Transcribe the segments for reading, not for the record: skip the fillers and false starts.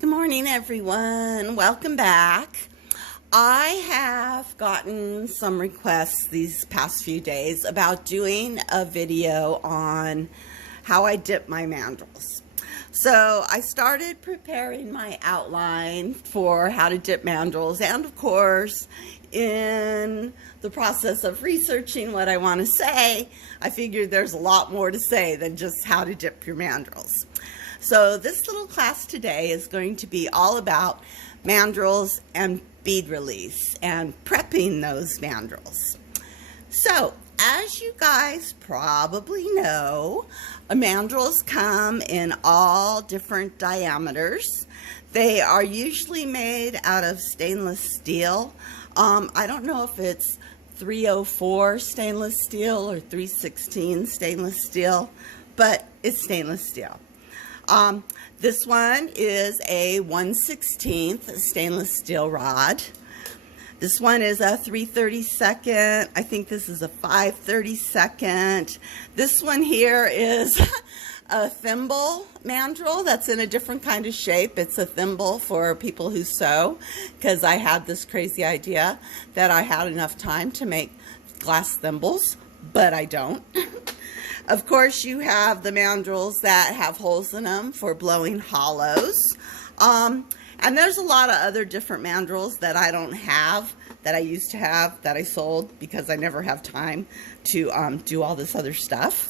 Good morning, everyone. Welcome back. I have gotten some requests these past few days about doing a video on how I dip my mandrels. So I started preparing my outline for how to dip mandrels, and of course, in the process of researching what I want to say, I figured there's a lot more to say than just how to dip your mandrels. So this little class today is going to be all about mandrels and bead release and prepping those mandrels. So as you guys probably know, mandrels come in all different diameters. They are usually made out of stainless steel. I don't know if it's 304 stainless steel or 316 stainless steel, but it's stainless steel. This one is a 1/16 stainless steel rod. This one is a 3/32. I think this is a 5/32. This one here is a thimble mandrel that's in a different kind of shape. It's a thimble for people who sew, because I had this crazy idea that I had enough time to make glass thimbles, but I don't. Of course, you have the mandrels that have holes in them for blowing hollows. And there's a lot of other different mandrels that I don't have, that I used to have, that I sold because I never have time to do all this other stuff.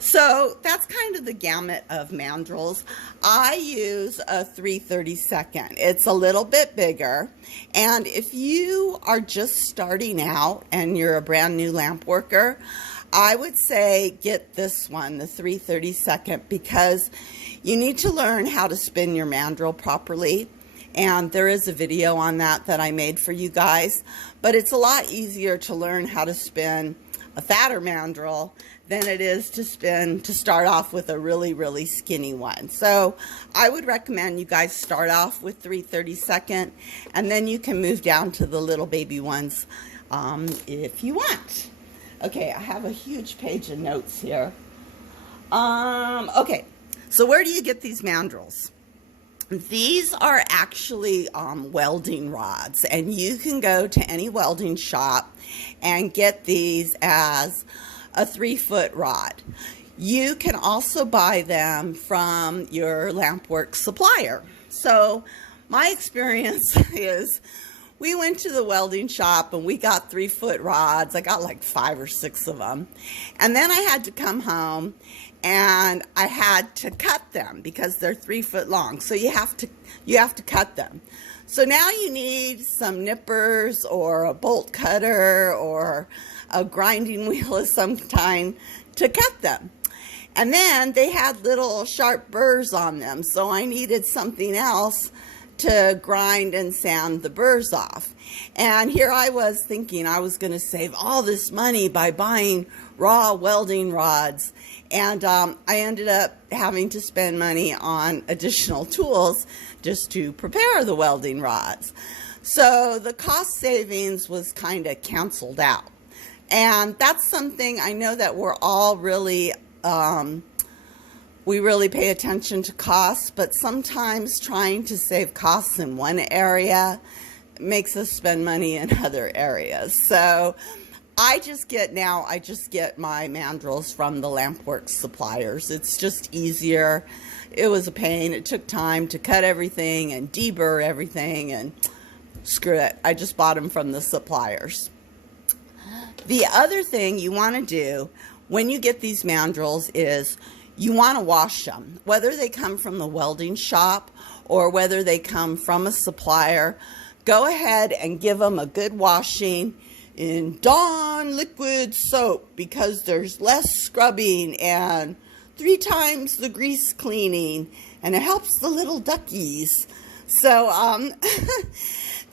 So that's kind of the gamut of mandrels. I use a 3/32. It's a little bit bigger. And if you are just starting out and you're a brand new lamp worker, I would say get this one, the 3/32, because you need to learn how to spin your mandrel properly. And there is a video on that I made for you guys. But it's a lot easier to learn how to spin a fatter mandrel than it is to start off with a really, really skinny one. So I would recommend you guys start off with 3/32, and then you can move down to the little baby ones if you want. Okay, I have a huge page of notes here. Okay, so where do you get these mandrels? These are actually welding rods, and you can go to any welding shop and get these as a 3-foot rod. You can also buy them from your Lampwork supplier. So my experience is, we went to the welding shop and we got 3-foot rods. I got like 5 or 6 of them. And then I had to come home and I had to cut them because they're 3 foot long. So you have to cut them. So now you need some nippers or a bolt cutter or a grinding wheel of some kind to cut them. And then they had little sharp burrs on them. So I needed something else to grind and sand the burrs off. And here I was thinking I was going to save all this money by buying raw welding rods, and I ended up having to spend money on additional tools just to prepare the welding rods. So the cost savings was kind of canceled out, and that's something I know that we're all really we really pay attention to costs, but sometimes trying to save costs in one area makes us spend money in other areas. So I just get my mandrels from the Lampwork suppliers. It's just easier. It was a pain. It took time to cut everything and deburr everything, and screw it. I just bought them from the suppliers. The other thing you want to do when you get these mandrels is you want to wash them, whether they come from the welding shop or whether they come from a supplier. Go ahead and give them a good washing in Dawn liquid soap, because there's less scrubbing and 3 times the grease cleaning, and it helps the little duckies. So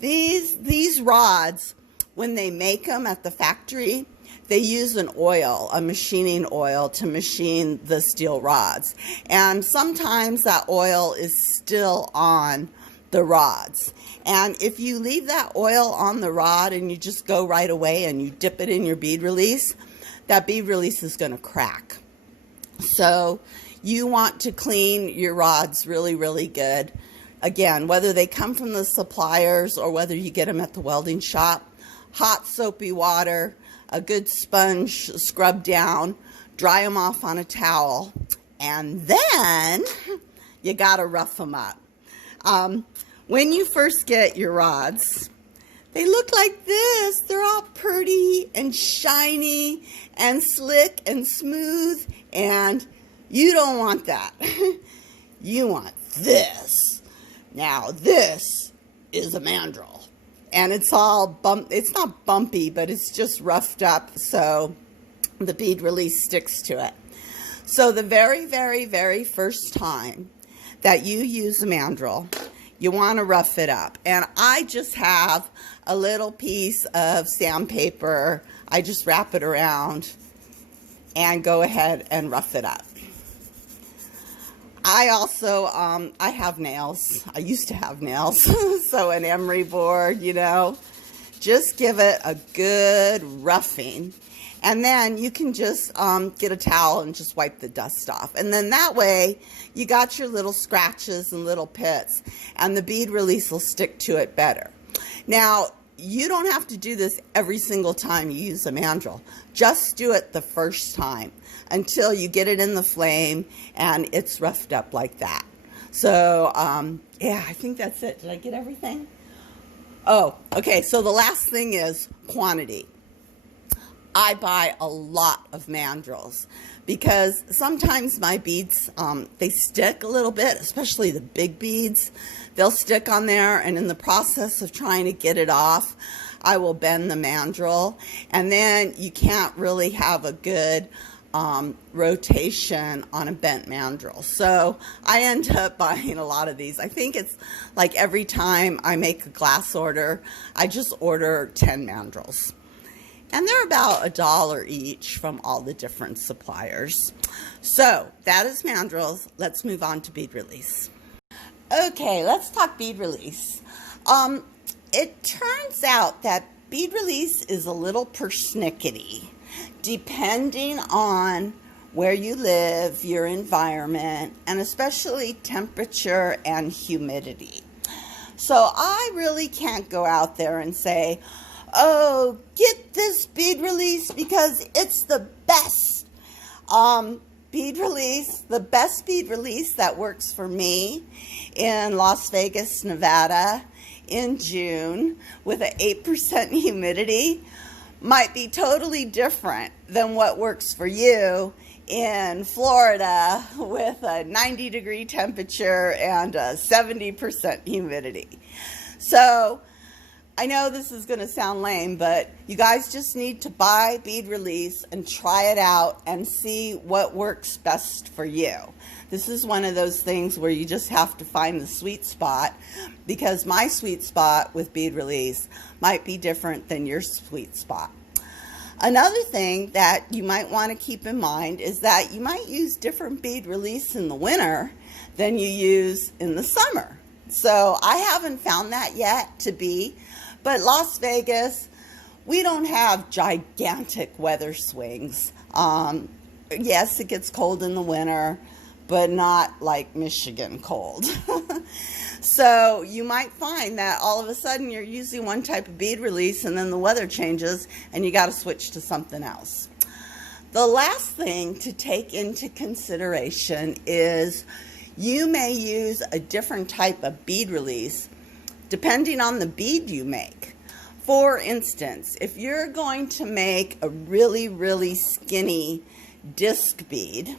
these rods, when they make them at the factory, they use an oil, a machining oil, to machine the steel rods. And sometimes that oil is still on the rods. And if you leave that oil on the rod and you just go right away and you dip it in your bead release, that bead release is going to crack. So you want to clean your rods really, really good. Again, whether they come from the suppliers or whether you get them at the welding shop, hot soapy water, a good sponge, scrub down, dry them off on a towel, and then you gotta rough them up. When you first get your rods, they look like this. They're all pretty and shiny and slick and smooth, and you don't want that. You want this. Now this is a mandrel, and it's all it's not bumpy, but it's just roughed up so the bead release sticks to it. So the very, very, very first time that you use a mandrel, you want to rough it up. And I just have a little piece of sandpaper. I just wrap it around and go ahead and rough it up. I also, I have nails. I used to have nails. So an emery board, you know, just give it a good roughing. And then you can just get a towel and just wipe the dust off. And then that way you got your little scratches and little pits, and the bead release will stick to it better. Now, you don't have to do this every single time you use a mandrel. Just do it the first time until you get it in the flame and it's roughed up like that. So, yeah, I think that's it. Did I get everything? Oh, okay. So the last thing is quantity. I buy a lot of mandrels because sometimes my beads, they stick a little bit, especially the big beads. They'll stick on there, and in the process of trying to get it off, I will bend the mandrel, and then you can't really have a good rotation on a bent mandrel. So I end up buying a lot of these. I think it's like every time I make a glass order, I just order 10 mandrels. And they're about $1 each from all the different suppliers. So that is mandrels. Let's move on to bead release. Okay, let's talk bead release. It turns out that bead release is a little persnickety, depending on where you live, your environment, and especially temperature and humidity. So I really can't go out there and say, oh, get this bead release because it's the best. Bead release, the best bead release that works for me in Las Vegas, Nevada in June with an 8% humidity might be totally different than what works for you in Florida with a 90-degree temperature and a 70% humidity. So I know this is going to sound lame, but you guys just need to buy bead release and try it out and see what works best for you. This is one of those things where you just have to find the sweet spot, because my sweet spot with bead release might be different than your sweet spot. Another thing that you might want to keep in mind is that you might use different bead release in the winter than you use in the summer. So I haven't found that yet to be, but Las Vegas, we don't have gigantic weather swings. Yes, it gets cold in the winter, but not like Michigan cold. So you might find that all of a sudden you're using one type of bead release and then the weather changes and you got to switch to something else. The last thing to take into consideration is you may use a different type of bead release depending on the bead you make. For instance, if you're going to make a really, really skinny disc bead,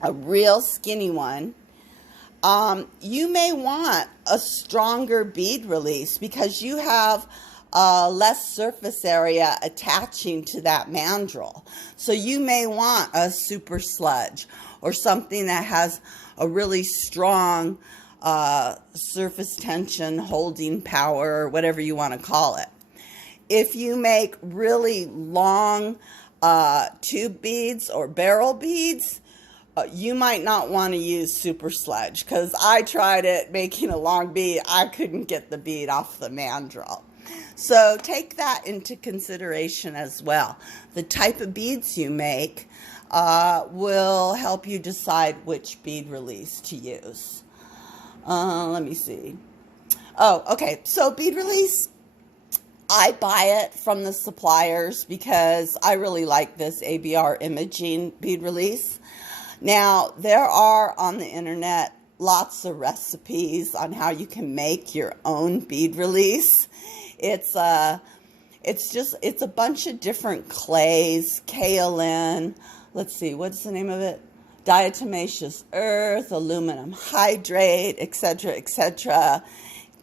a real skinny one, you may want a stronger bead release because you have less surface area attaching to that mandrel. So you may want a super sludge or something that has a really strong surface tension, holding power, whatever you want to call it. If you make really long tube beads or barrel beads, you might not want to use super sludge, because I tried it making a long bead. I couldn't get the bead off the mandrel. So take that into consideration as well. The type of beads you make will help you decide which bead release to use. Let me see. Oh, okay. So Bead Release, I buy it from the suppliers because I really like this ABR imaging bead release. Now, there are on the internet lots of recipes on how you can make your own bead release. It's a bunch of different clays, kaolin, let's see, what's the name of it? Diatomaceous earth, aluminum hydrate, etc., etc.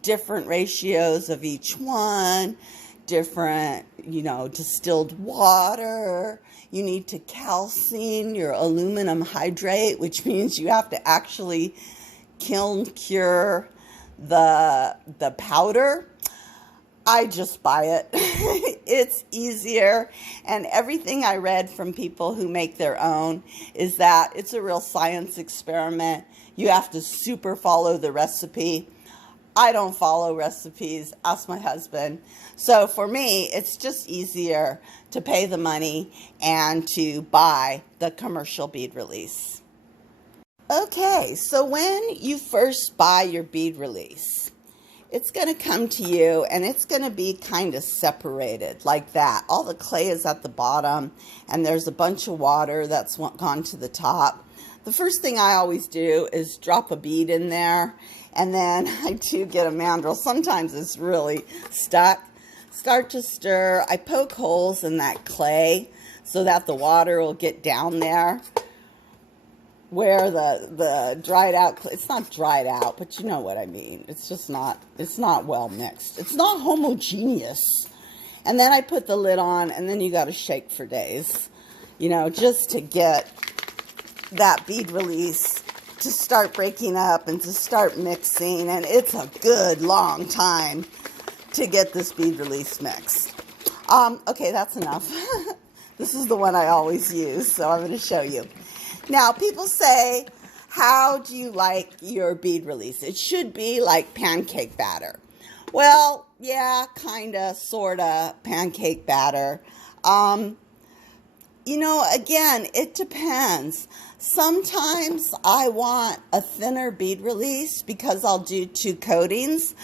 Different ratios of each one, different, distilled water. You need to calcine your aluminum hydrate, which means you have to actually kiln cure the powder. I just buy it. It's easier. And everything I read from people who make their own is that it's a real science experiment. You have to super follow the recipe. I don't follow recipes. Ask my husband. So for me, it's just easier to pay the money and to buy the commercial bead release. Okay, so when you first buy your bead release, it's going to come to you and it's going to be kind of separated like that. All the clay is at the bottom and there's a bunch of water that's gone to the top. The first thing I always do is drop a bead in there, and then I do get a mandrel. Sometimes it's really stuck. Start to stir. I poke holes in that clay so that the water will get down there where the dried out clay, it's not dried out, but you know what I mean. It's not well mixed. It's not homogeneous. And then I put the lid on, and then you got to shake for days, just to get that bead release to start breaking up and to start mixing. And it's a good long time to get this bead release mix. Okay, that's enough. This is the one I always use, so I'm going to show you. Now, people say, how do you like your bead release? It should be like pancake batter. Well, yeah, kind of, sort of pancake batter. Again, it depends. Sometimes I want a thinner bead release because I'll do 2 coatings.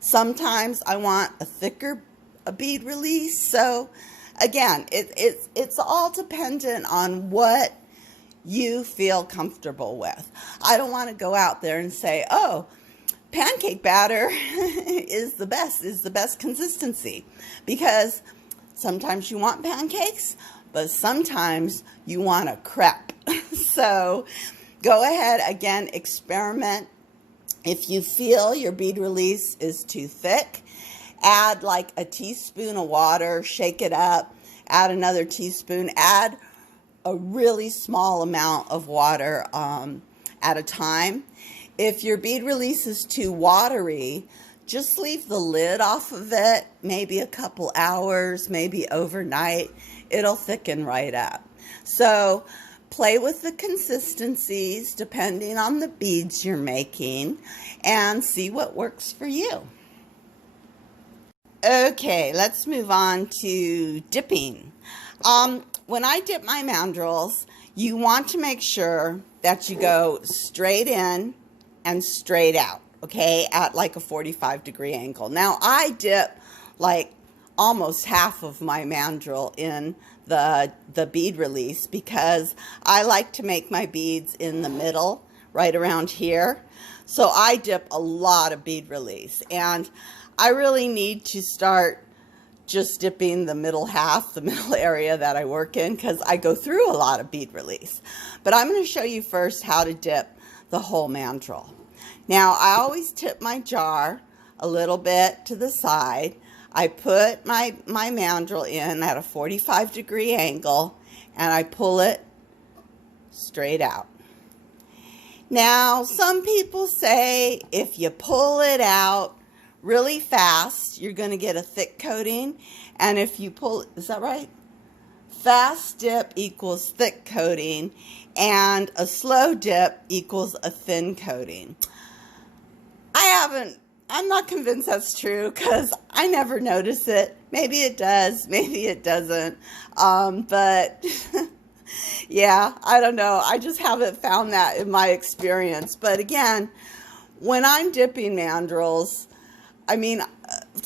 Sometimes I want a thicker bead release. So, again, it's all dependent on what you feel comfortable with. I don't want to go out there and say, oh, pancake batter is the best consistency, because sometimes you want pancakes, but sometimes you want a crepe. So go ahead, again, experiment. If you feel your bead release is too thick, add like a teaspoon of water, shake it up, add another teaspoon, add a really small amount of water at a time. If your bead release is too watery, just leave the lid off of it, maybe a couple hours, maybe overnight. It'll thicken right up. So play with the consistencies depending on the beads you're making and see what works for you. Okay, let's move on to dipping. When I dip my mandrels, you want to make sure that you go straight in and straight out, okay, at like a 45-degree angle. Now, I dip like almost half of my mandrel in the bead release because I like to make my beads in the middle, right around here. So I dip a lot of bead release, and I really need to start just dipping the middle half, the middle area that I work in, because I go through a lot of bead release. But I'm going to show you first how to dip the whole mandrel. Now, I always tip my jar a little bit to the side. I put my mandrel in at a 45-degree angle, and I pull it straight out. Now, some people say if you pull it out really fast, you're going to get a thick coating. And if you pull, is that right? Fast dip equals thick coating, and a slow dip equals a thin coating. I'm not convinced that's true because I never notice it. Maybe it does, maybe it doesn't. But yeah, I don't know. I just haven't found that in my experience. But again, when I'm dipping mandrels, I mean,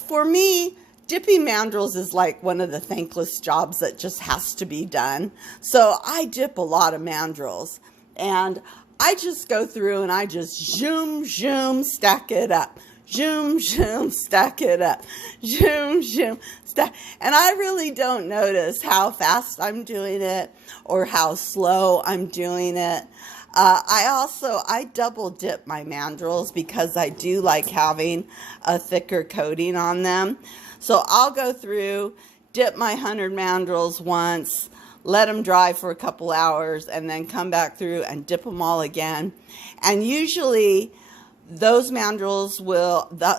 for me, dipping mandrels is like one of the thankless jobs that just has to be done. So I dip a lot of mandrels, and I just go through and I just zoom, zoom, stack it up. Zoom, zoom, stack it up. Zoom, zoom, stack. And I really don't notice how fast I'm doing it or how slow I'm doing it. I double dip my mandrels because I do like having a thicker coating on them. So I'll go through, dip my 100 mandrels once, let them dry for a couple hours, and then come back through and dip them all again. And usually those mandrels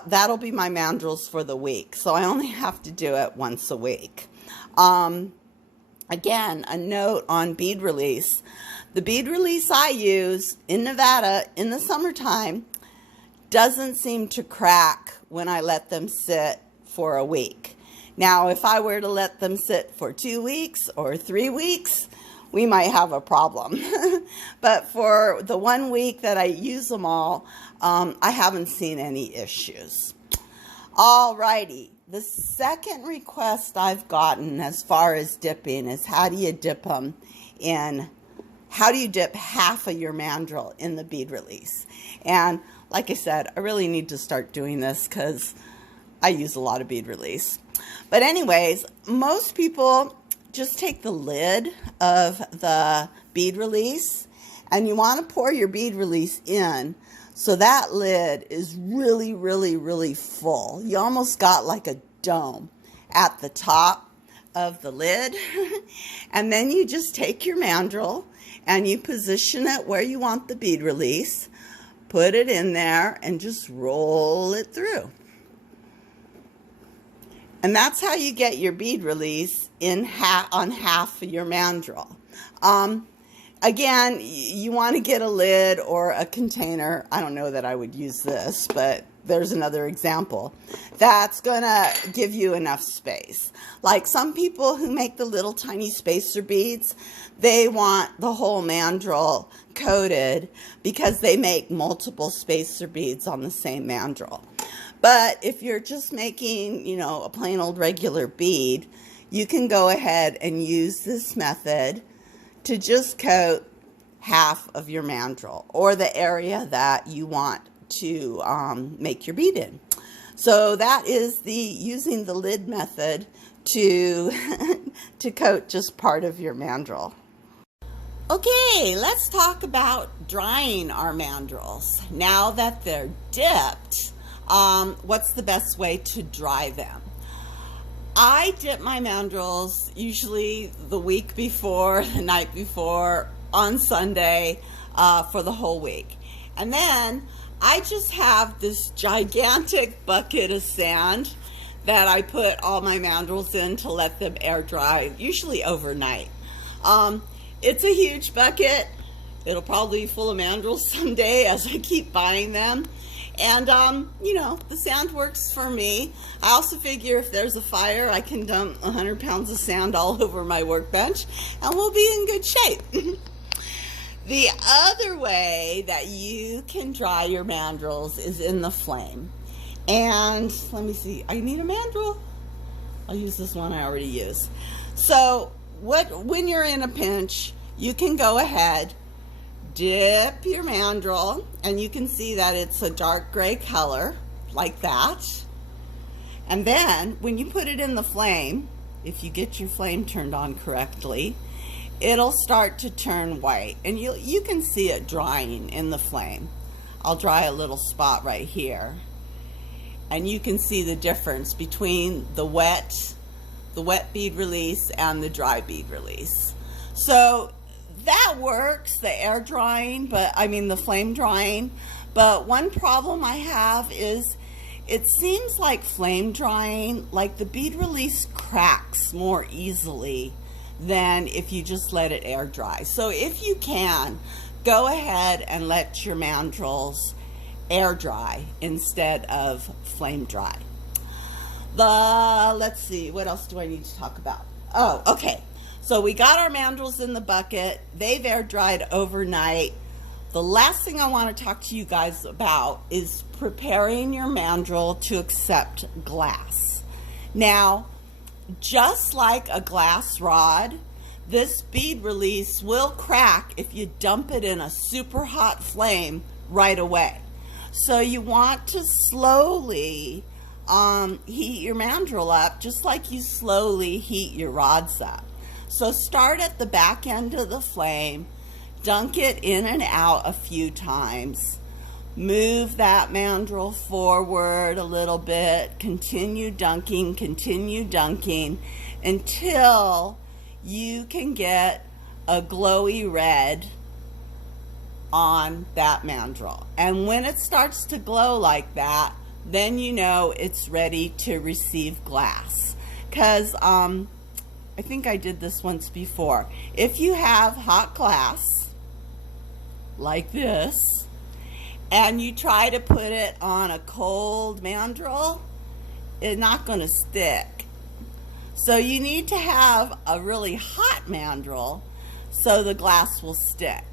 that'll be my mandrels for the week. So I only have to do it once a week. Again, a note on bead release. The bead release I use in Nevada in the summertime doesn't seem to crack when I let them sit for a week. Now, if I were to let them sit for 2 weeks or 3 weeks, we might have a problem. But for the 1 week that I use them all, I haven't seen any issues. Alrighty, the second request I've gotten as far as dipping is how do you dip them in, how do you dip half of your mandrel in the bead release? And like I said, I really need to start doing this because I use a lot of bead release. But anyways, most people just take the lid of the bead release and you want to pour your bead release in so that lid is really, really, really full. You almost got like a dome at the top of the lid. And then you just take your mandrel and you position it where you want the bead release, put it in there, and just roll it through. And that's how you get your bead release in on half of your mandrel. Again, you want to get a lid or a container. I don't know that I would use this, but there's another example. That's going to give you enough space. Like some people who make the little tiny spacer beads, they want the whole mandrel coated because they make multiple spacer beads on the same mandrel. But if you're just making, you know, a plain old regular bead, you can go ahead and use this method to just coat half of your mandrel or the area that you want to make your bead in. So that is using the lid method to to coat just part of your mandrel. Okay, let's talk about drying our mandrels. Now that they're dipped, what's the best way to dry them? I dip my mandrels usually the week before, the night before, on Sunday for the whole week. And then I just have this gigantic bucket of sand that I put all my mandrels in to let them air dry, usually overnight. It's a huge bucket. It'll probably be full of mandrels someday as I keep buying them. And, you know, the sand works for me. I also figure if there's a fire, I can dump 100 pounds of sand all over my workbench and we'll be in good shape. The other way that you can dry your mandrels is in the flame. And let me see, I need a mandrel. I'll use this one I already used. So when you're in a pinch, you can go ahead, dip your mandrel, and you can see that it's a dark gray color, like that. And then, when you put it in the flame, if you get your flame turned on correctly, it'll start to turn white. And you can see it drying in the flame. I'll dry a little spot right here. And you can see the difference between the wet bead release and the dry bead release. So that works, the air drying, the flame drying. But one problem I have is it seems like flame drying, like the bead release cracks more easily than if you just let it air dry. So if you can, go ahead and let your mandrels air dry instead of flame dry. Let's see, what else do I need to talk about? Oh, okay. So we got our mandrels in the bucket. They've air dried overnight. the last thing I want to talk to you guys about is preparing your mandrel to accept glass. Now, just like a glass rod, this bead release will crack if you dump it in a super hot flame right away. So you want to slowly heat your mandrel up, just like you slowly heat your rods up. So start at the back end of the flame, dunk it in and out a few times, move that mandrel forward a little bit, continue dunking until you can get a glowy red on that mandrel. And when it starts to glow like that, then you know it's ready to receive glass. Because I think I did this once before. If you have hot glass like this and you try to put it on a cold mandrel, it's not going to stick. So you need to have a really hot mandrel so the glass will stick.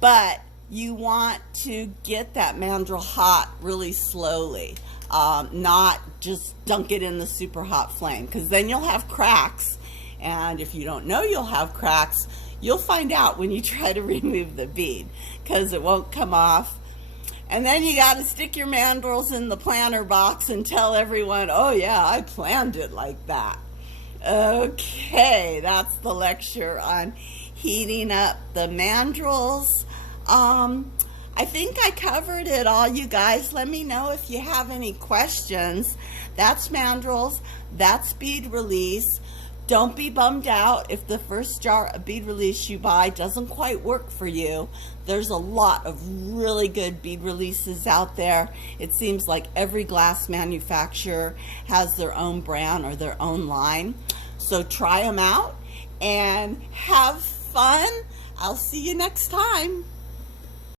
But you want to get that mandrel hot really slowly, not just dunk it in the super hot flame, because then you'll have cracks. And if you don't know you'll have cracks, you'll find out when you try to remove the bead, because it won't come off. And then you got to stick your mandrels in the planter box and tell everyone, oh yeah, I planned it like that. Okay, that's the lecture on heating up the mandrels. I think I covered it all, you guys. Let me know if you have any questions. That's mandrels, that's bead release. Don't be bummed out if the first jar of bead release you buy doesn't quite work for you. There's a lot of really good bead releases out there. It seems like every glass manufacturer has their own brand or their own line. So try them out and have fun. I'll see you next time.